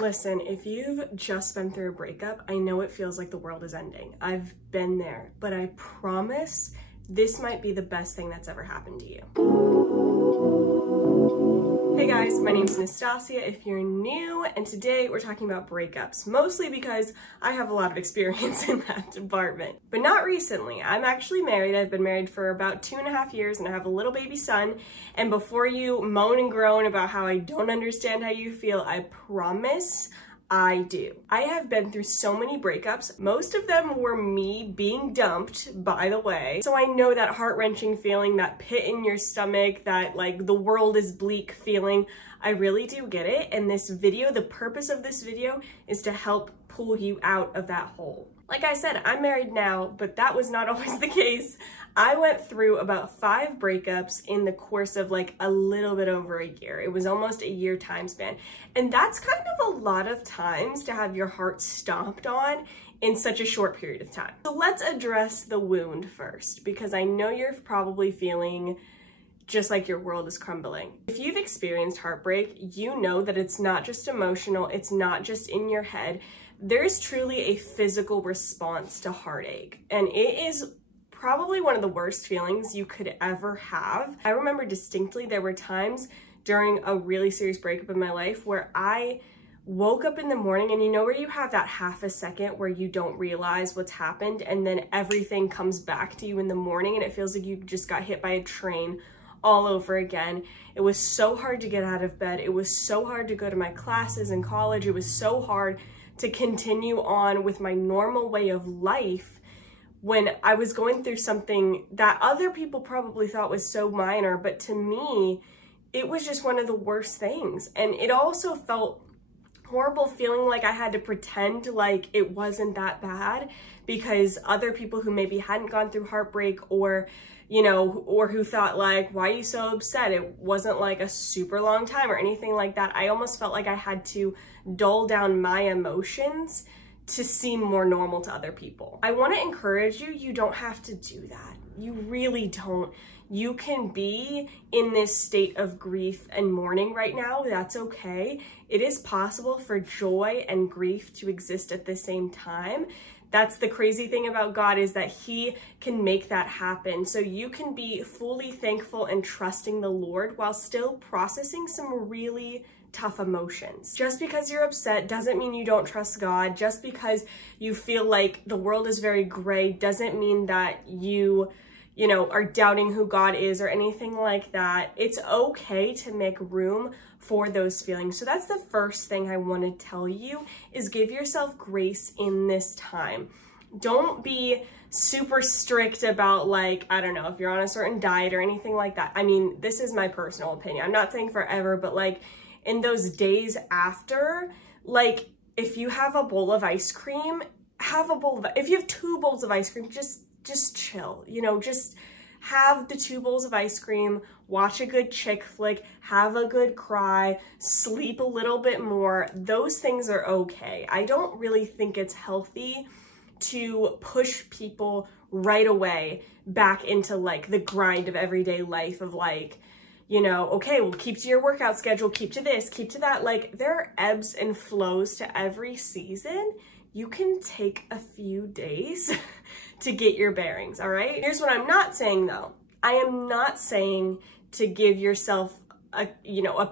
Listen, if you've just been through a breakup, I know it feels like the world is ending. I've been there, but I promise this might be the best thing that's ever happened to you. Hey guys, my name's Anastasia if you're new, and today we're talking about breakups, mostly because I have a lot of experience in that department. But not recently. I'm actually married. I've been married for about 2.5 years and I have a little baby son. And before you moan and groan about how I don't understand how you feel, I promise I do. I have been through so many breakups. Most of them were me being dumped, by the way. So I know that heart-wrenching feeling, that pit in your stomach, that like the world is bleak feeling. I really do get it. And this video, the purpose of this video is to help pull you out of that hole. Like I said, I'm married now, but that was not always the case. I went through about 5 breakups in the course of like a little bit over a year. It was almost a year time span. And that's kind of a lot of times to have your heart stomped on in such a short period of time. So let's address the wound first, because I know you're probably feeling just like your world is crumbling. If you've experienced heartbreak, you know that it's not just emotional, it's not just in your head. There's truly a physical response to heartache, and it is probably one of the worst feelings you could ever have. I remember distinctly there were times during a really serious breakup in my life where I woke up in the morning, and you know where you have that half a second where you don't realize what's happened and then everything comes back to you in the morning and it feels like you just got hit by a train all over again. It was so hard to get out of bed. It was so hard to go to my classes in college. It was so hard to continue on with my normal way of life when I was going through something that other people probably thought was so minor, but to me, it was just one of the worst things. And it also felt horrible feeling like I had to pretend like it wasn't that bad because other people who maybe hadn't gone through heartbreak or, you know, or who thought like, why are you so upset? It wasn't like a super long time or anything like that. I almost felt like I had to dull down my emotions to seem more normal to other people. I want to encourage you, you don't have to do that. You really don't. You can be in this state of grief and mourning right now. That's okay. It is possible for joy and grief to exist at the same time. That's the crazy thing about God, is that He can make that happen. So you can be fully thankful and trusting the Lord while still processing some really tough emotions. Just because you're upset doesn't mean you don't trust God. Just because you feel like the world is very gray doesn't mean that you know, are doubting who God is or anything like that. It's okay to make room for those feelings. So that's the first thing I want to tell you, is give yourself grace in this time. Don't be super strict about like, I don't know, if you're on a certain diet or anything like that. I mean, this is my personal opinion. I'm not saying forever, but like in those days after, like if you have a bowl of ice cream, if you have 2 bowls of ice cream, just chill, you know, just have the 2 bowls of ice cream, watch a good chick flick, have a good cry, sleep a little bit more. Those things are okay. I don't really think it's healthy to push people right away back into like the grind of everyday life of like, you know, okay, well, keep to your workout schedule, keep to this, keep to that. Like there are ebbs and flows to every season. You can take a few days to get your bearings, all right? Here's what I'm not saying though. I am not saying to give yourself a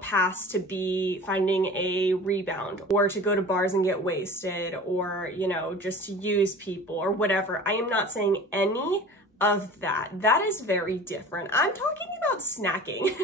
pass to be finding a rebound or to go to bars and get wasted or, you know, just to use people or whatever. I am not saying any of that. That is very different. I'm talking about snacking.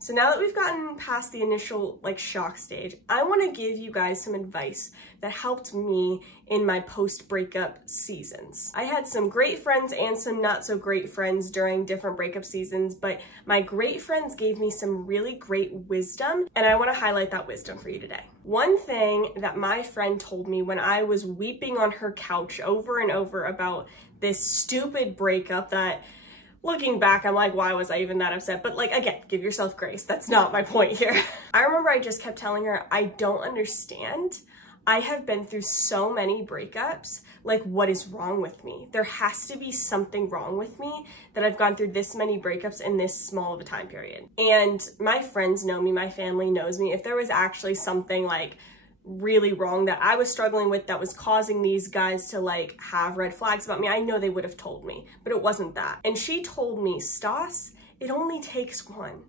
So now that we've gotten past the initial like shock stage, I want to give you guys some advice that helped me in my post-breakup seasons. I had some great friends and some not so great friends during different breakup seasons, but my great friends gave me some really great wisdom, and I want to highlight that wisdom for you today. One thing that my friend told me when I was weeping on her couch over and over about this stupid breakup that, looking back, I'm like, why was I even that upset? But like, again, give yourself grace. That's not my point here. I remember I just kept telling her, I don't understand. I have been through so many breakups. Like, what is wrong with me? There has to be something wrong with me that I've gone through this many breakups in this small of a time period. And my friends know me, my family knows me. If there was actually something like really wrong that I was struggling with that was causing these guys to like have red flags about me, I know they would have told me, but it wasn't that. And she told me, Stas, it only takes one.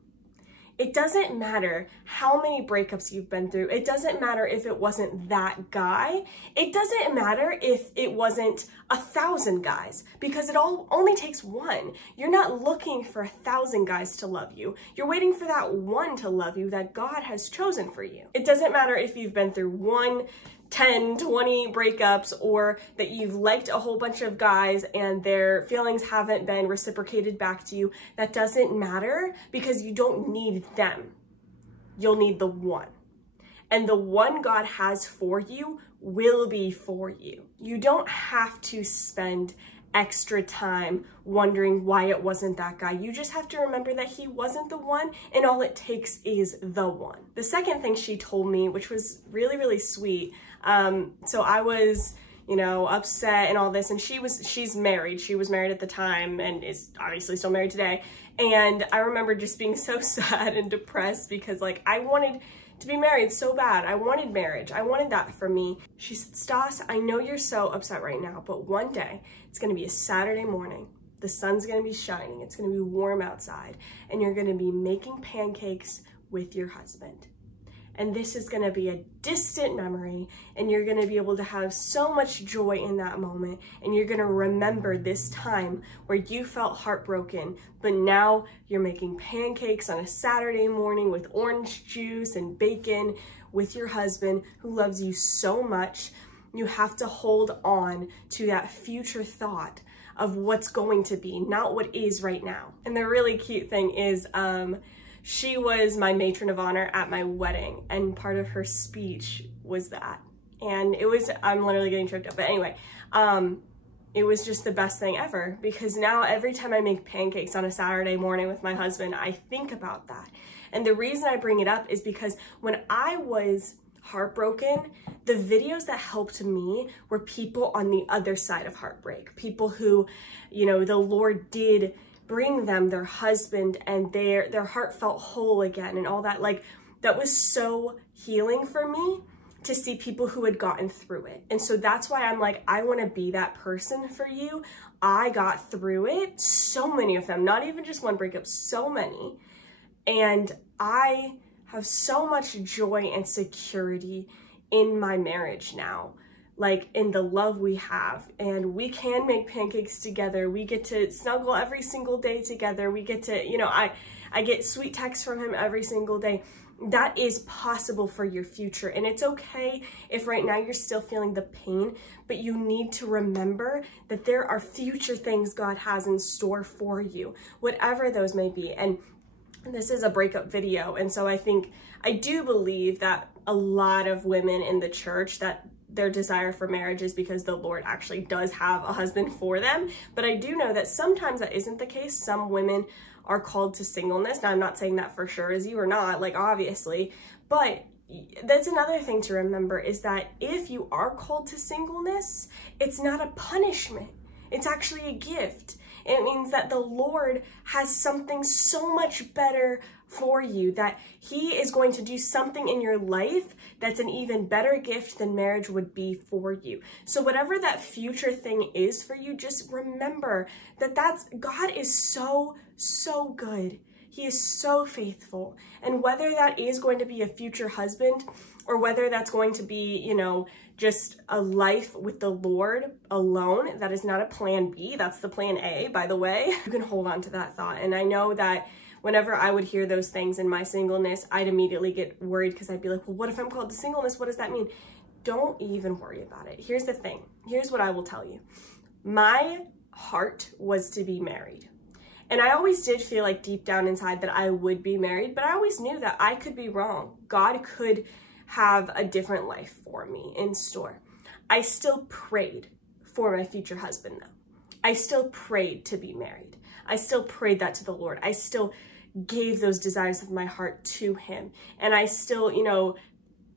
It doesn't matter how many breakups you've been through. It doesn't matter if it wasn't that guy. It doesn't matter if it wasn't 1,000 guys, because it only takes one. You're not looking for 1,000 guys to love you. You're waiting for that one to love you that God has chosen for you. It doesn't matter if you've been through 1, 10, 20 breakups, or that you've liked a whole bunch of guys and their feelings haven't been reciprocated back to you. That doesn't matter, because you don't need them. You'll need the one. And the one God has for you will be for you. You don't have to spend extra time wondering why it wasn't that guy. You just have to remember that he wasn't the one, and all it takes is the one. The second thing she told me, which was really, really sweet, so I was, you know, upset and all this, and she's married. She was married at the time and is obviously still married today. And I remember just being so sad and depressed because like I wanted to be married so bad. I wanted marriage. I wanted that for me. She said, Stas, I know you're so upset right now, but one day it's going to be a Saturday morning. The sun's going to be shining. It's going to be warm outside, and you're going to be making pancakes with your husband. And this is going to be a distant memory, and you're going to be able to have so much joy in that moment, and you're going to remember this time where you felt heartbroken, but now you're making pancakes on a Saturday morning with orange juice and bacon with your husband who loves you so much. You have to hold on to that future thought of what's going to be, not what is right now. And the really cute thing is, she was my matron of honor at my wedding, and part of her speech was that. And it was, I'm literally getting choked up, but anyway, it was just the best thing ever, because now every time I make pancakes on a Saturday morning with my husband, I think about that. And the reason I bring it up is because when I was heartbroken, the videos that helped me were people on the other side of heartbreak, people who, you know, the Lord did bring them their husband and their heart felt whole again and all that. Like, that was so healing for me to see people who had gotten through it. And so that's why I'm like, I want to be that person for you. I got through it, so many of them, not even just one breakup, so many. And I have so much joy and security in my marriage now, like in the love we have, and we can make pancakes together. We get to snuggle every single day together. We get to, you know, I get sweet texts from him every single day. That is possible for your future. And it's okay if right now you're still feeling the pain, but you need to remember that there are future things God has in store for you, whatever those may be. And this is a breakup video. And so I do believe that a lot of women in the church, that their desire for marriage is because the Lord actually does have a husband for them. But I do know that sometimes that isn't the case. Some women are called to singleness. Now, I'm not saying that for sure is you or not, like obviously, but that's another thing to remember, is that if you are called to singleness, it's not a punishment. It's actually a gift. It means that the Lord has something so much better for you, that he is going to do something in your life that's an even better gift than marriage would be for you. So whatever that future thing is for you, just remember that God is so, so good. He is so faithful. And whether that is going to be a future husband, or whether that's going to be, you know, just a life with the Lord alone, that is not a plan B. That's the plan A, by the way. You can hold on to that thought. And I know that whenever I would hear those things in my singleness, I'd immediately get worried, because I'd be like, well, what if I'm called to singleness? What does that mean? Don't even worry about it. Here's the thing. Here's what I will tell you. My heart was to be married. And I always did feel like deep down inside that I would be married, but I always knew that I could be wrong. God could have a different life for me in store. I still prayed for my future husband though. I still prayed to be married. I still prayed that to the Lord. I still gave those desires of my heart to him. And I still, you know,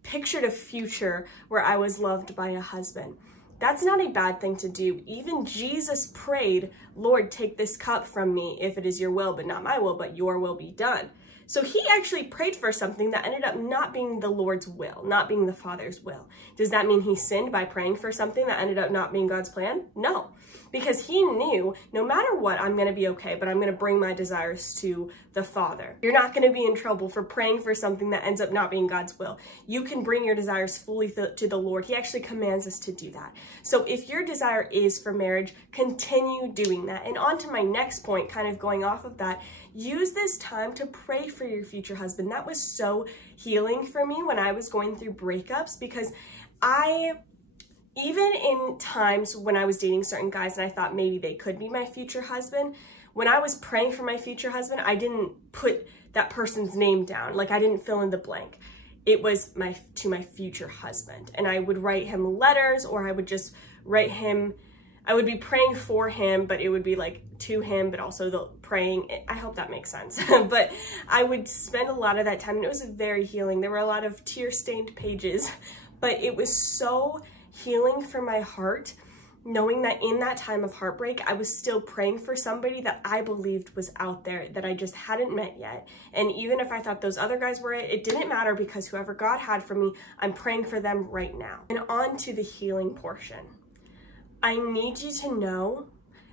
pictured a future where I was loved by a husband. That's not a bad thing to do. Even Jesus prayed, Lord, take this cup from me if it is your will, but not my will, but your will be done. So he actually prayed for something that ended up not being the Lord's will, not being the Father's will. Does that mean he sinned by praying for something that ended up not being God's plan? No, because he knew no matter what, I'm going to be okay, but I'm going to bring my desires to the Father. You're not going to be in trouble for praying for something that ends up not being God's will. You can bring your desires fully to the Lord. He actually commands us to do that. So if your desire is for marriage, continue doing that. And on to my next point, kind of going off of that, use this time to pray for your future husband. That was so healing for me when I was going through breakups, because even in times when I was dating certain guys and I thought maybe they could be my future husband, when I was praying for my future husband, I didn't put that person's name down. Like, I didn't fill in the blank. It was to my future husband. And I would write him letters, or I would just write him, I would be praying for him, but it would be like to him, but also the praying. I hope that makes sense. But I would spend a lot of that time, and it was very healing. There were a lot of tear-stained pages, but it was so healing for my heart, knowing that in that time of heartbreak, I was still praying for somebody that I believed was out there that I just hadn't met yet. And even if I thought those other guys were it didn't matter, because whoever God had for me, I'm praying for them right now. And on to the healing portion. I need you to know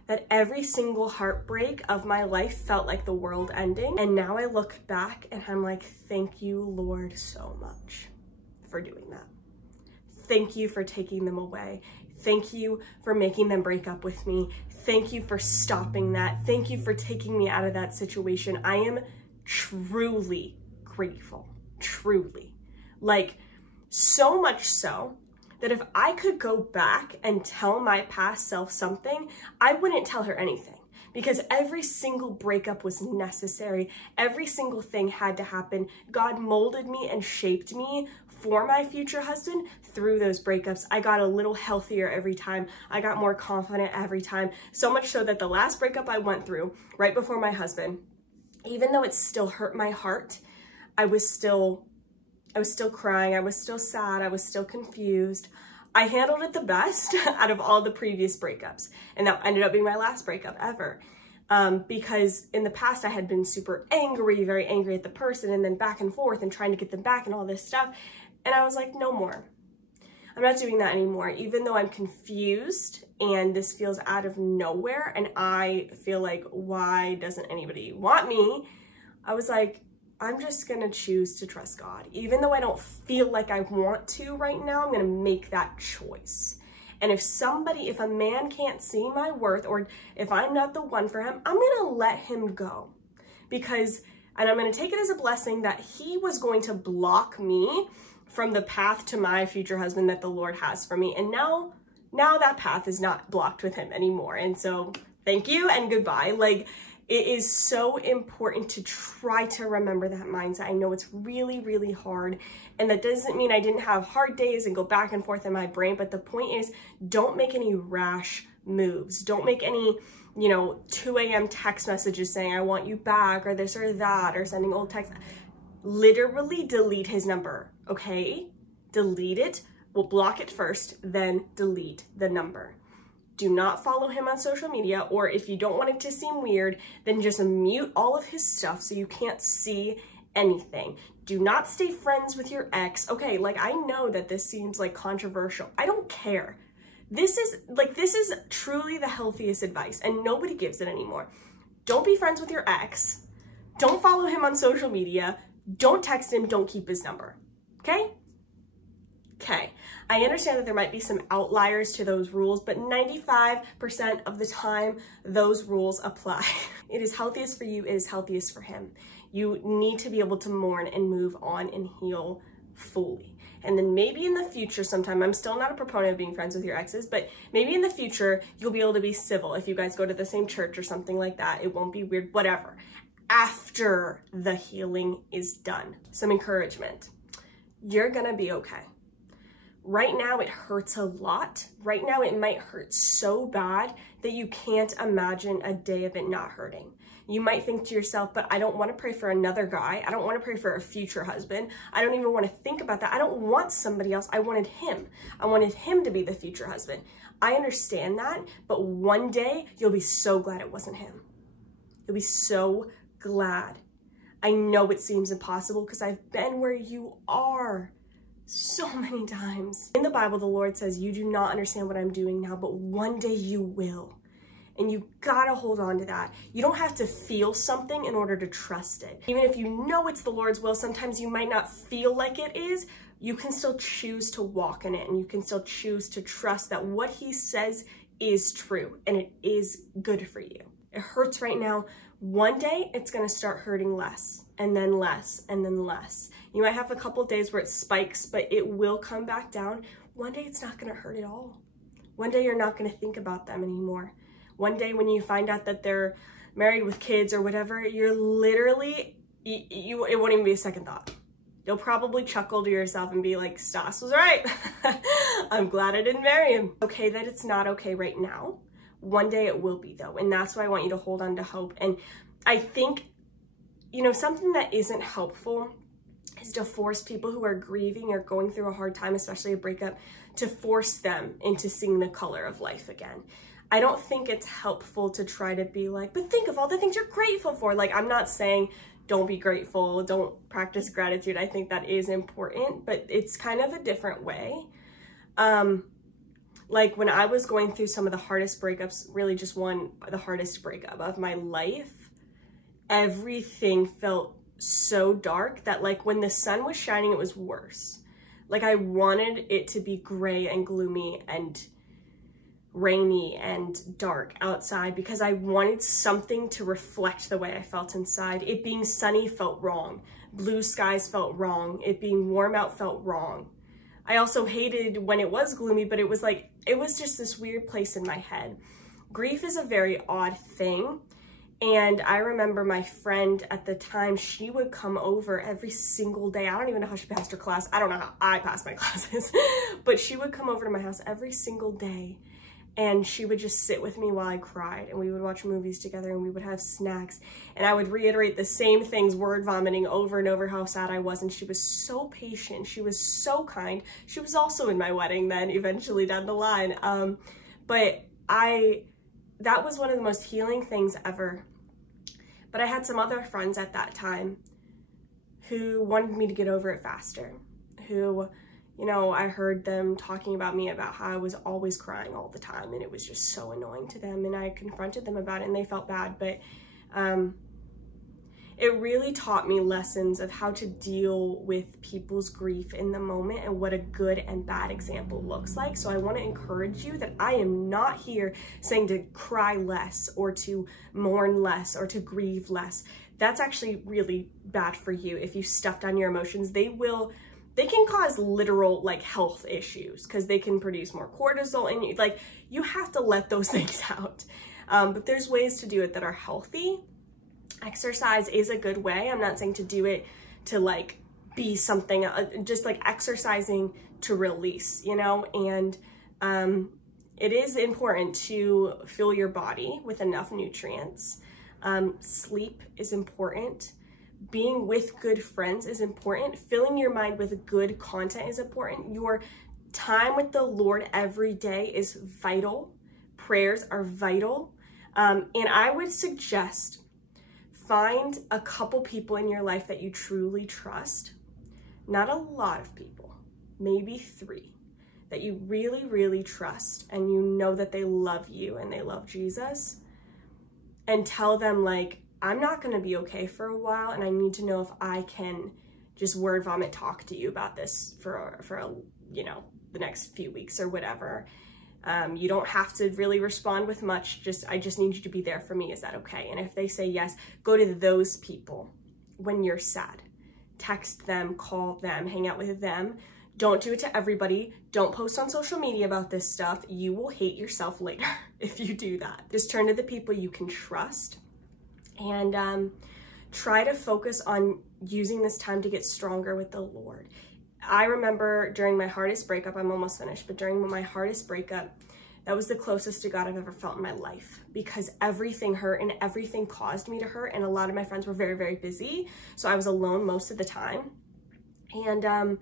that every single heartbreak of my life felt like the world ending. And now I look back and I'm like, thank you, Lord, so much for doing that. Thank you for taking them away. Thank you for making them break up with me. Thank you for stopping that. Thank you for taking me out of that situation. I am truly grateful, truly. Like, so much so that if I could go back and tell my past self something, I wouldn't tell her anything, because every single breakup was necessary. Every single thing had to happen. God molded me and shaped me for my future husband through those breakups. I got a little healthier every time. I got more confident every time. So much so that the last breakup I went through right before my husband, even though it still hurt my heart, I was still crying. I was still sad. I was still confused. I handled it the best out of all the previous breakups. And that ended up being my last breakup ever. Because in the past I had been super angry, very angry at the person, and then back and forth and trying to get them back and all this stuff. And I was like, no more. I'm not doing that anymore. Even though I'm confused and this feels out of nowhere and I feel like, why doesn't anybody want me? I was like, I'm just gonna choose to trust God. Even though I don't feel like I want to right now, I'm gonna make that choice. And if a man can't see my worth, or if I'm not the one for him, I'm gonna let him go. And I'm gonna take it as a blessing that he was going to block me from the path to my future husband that the Lord has for me. And now that path is not blocked with him anymore. And so thank you and goodbye. Like, it is so important to try to remember that mindset. I know it's really, really hard. And that doesn't mean I didn't have hard days and go back and forth in my brain. But the point is, don't make any rash moves. Don't make any, 2 a.m. text messages saying, I want you back, or this or that, or sending old texts. Literally delete his number, okay? Delete it. We'll block it first, then delete the number. Do not follow him on social media, or if you don't want it to seem weird, then just mute all of his stuff so you can't see anything. Do not stay friends with your ex. Okay, like, I know that this seems like controversial. I don't care. This is truly the healthiest advice, and nobody gives it anymore. Don't be friends with your ex. Don't follow him on social media. Don't text him. Don't keep his number. Okay? Okay. I understand that there might be some outliers to those rules, but 95% of the time, those rules apply. It is healthiest for you. It is healthiest for him. You need to be able to mourn and move on and heal fully. And then maybe in the future sometime, I'm still not a proponent of being friends with your exes, but maybe in the future, you'll be able to be civil. If you guys go to the same church or something like that, it won't be weird, whatever. After the healing is done. Some encouragement. You're gonna be okay. Right now, it hurts a lot. Right now, it might hurt so bad that you can't imagine a day of it not hurting. You might think to yourself, but I don't want to pray for another guy. I don't want to pray for a future husband. I don't even want to think about that. I don't want somebody else. I wanted him. I wanted him to be the future husband. I understand that, but one day, you'll be so glad it wasn't him. You'll be so glad. I know it seems impossible because I've been where you are so many times. In the Bible, the Lord says, you do not understand what I'm doing now, but one day you will. And you gotta hold on to that. You don't have to feel something in order to trust it. Even if you know it's the Lord's will, sometimes you might not feel like it is, you can still choose to walk in it, and you can still choose to trust that what he says is true and it is good for you. It hurts right now. One day it's gonna start hurting less, and then less, and then less. You might have a couple days where it spikes, but it will come back down. One day it's not gonna hurt at all. One day you're not gonna think about them anymore. One day when you find out that they're married with kids or whatever, you're literally, it won't even be a second thought. You'll probably chuckle to yourself and be like, Stas was right. I'm glad I didn't marry him. Okay that it's not okay right now. One day it will be though. And that's why I want you to hold on to hope. And I think, you know, something that isn't helpful is to force people who are grieving or going through a hard time, especially a breakup, to force them into seeing the color of life again. I don't think it's helpful to try to be like, but think of all the things you're grateful for. Like, I'm not saying don't be grateful, don't practice gratitude. I think that is important, but it's kind of a different way. Like when I was going through some of the hardest breakups, really just the hardest breakup of my life, everything felt so dark that like when the sun was shining, it was worse. Like I wanted it to be gray and gloomy and rainy and dark outside because I wanted something to reflect the way I felt inside. It being sunny felt wrong. Blue skies felt wrong. It being warm out felt wrong. I also hated when it was gloomy, but it was like, it was just this weird place in my head. Grief is a very odd thing. And I remember my friend at the time, she would come over every single day. I don't even know how she passed her class. I don't know how I passed my classes, but she would come over to my house every single day. And she would just sit with me while I cried, and we would watch movies together, and we would have snacks, and I would reiterate the same things, word vomiting over and over how sad I was. And she was so patient. She was so kind. She was also in my wedding then, eventually down the line. But that was one of the most healing things ever. But I had some other friends at that time who wanted me to get over it faster, who, you know, I heard them talking about me about how I was always crying all the time, and it was just so annoying to them. And I confronted them about it, and they felt bad. But it really taught me lessons of how to deal with people's grief in the moment and what a good and bad example looks like. So I want to encourage you that I am not here saying to cry less or to mourn less or to grieve less. That's actually really bad for you. If you stuff down your emotions, they can cause literal like health issues because they can produce more cortisol in you. Like, you have to let those things out. But there's ways to do it that are healthy. Exercise is a good way. I'm not saying to do it to like be something, just like exercising to release, you know? And it is important to fuel your body with enough nutrients. Sleep is important. Being with good friends is important. Filling your mind with good content is important. Your time with the Lord every day is vital. Prayers are vital. And I would suggest find a couple people in your life that you truly trust. Not a lot of people, maybe 3 that you really, really trust, and you know that they love you and they love Jesus. And tell them like, I'm not gonna be okay for a while, and I need to know if I can just word vomit talk to you about this for you know, the next few weeks or whatever. You don't have to really respond with much. I just need you to be there for me. Is that okay? And if they say yes, go to those people when you're sad. Text them, call them, hang out with them. Don't do it to everybody. Don't post on social media about this stuff. You will hate yourself later if you do that. Just turn to the people you can trust, and try to focus on using this time to get stronger with the Lord. I remember during my hardest breakup, I'm almost finished, but during my hardest breakup, that was the closest to God I've ever felt in my life, because everything hurt and everything caused me to hurt. And a lot of my friends were very, very busy. So I was alone most of the time. And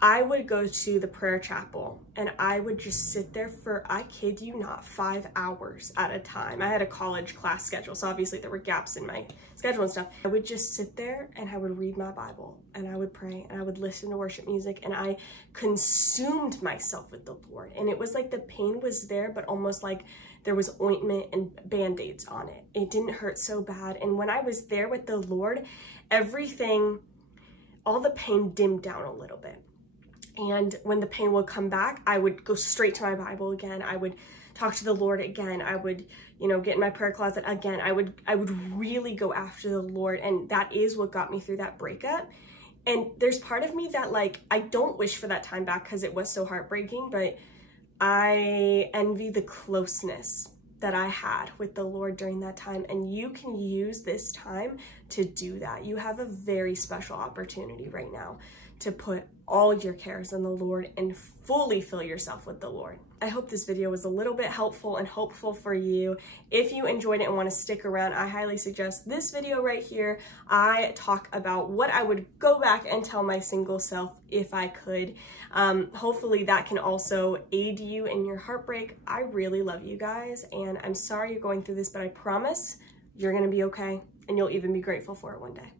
I would go to the prayer chapel and I would just sit there for, I kid you not, 5 hours at a time. I had a college class schedule, so obviously there were gaps in my schedule and stuff. I would just sit there and I would read my Bible and I would pray and I would listen to worship music, and I consumed myself with the Lord. And it was like the pain was there, but almost like there was ointment and Band-Aids on it. It didn't hurt so bad. And when I was there with the Lord, everything, all the pain dimmed down a little bit. And when the pain would come back, I would go straight to my Bible again. I would talk to the Lord again. I would, you know, get in my prayer closet again. I would really go after the Lord. And that is what got me through that breakup. And there's part of me that, like, I don't wish for that time back because it was so heartbreaking, but I envy the closeness that I had with the Lord during that time. And you can use this time to do that. You have a very special opportunity right now to put all your cares on the Lord and fully fill yourself with the Lord. I hope this video was a little bit helpful and hopeful for you. If you enjoyed it and want to stick around, I highly suggest this video right here. I talk about what I would go back and tell my single self if I could. Hopefully that can also aid you in your heartbreak. I really love you guys, and I'm sorry you're going through this, but I promise you're gonna be okay, and you'll even be grateful for it one day.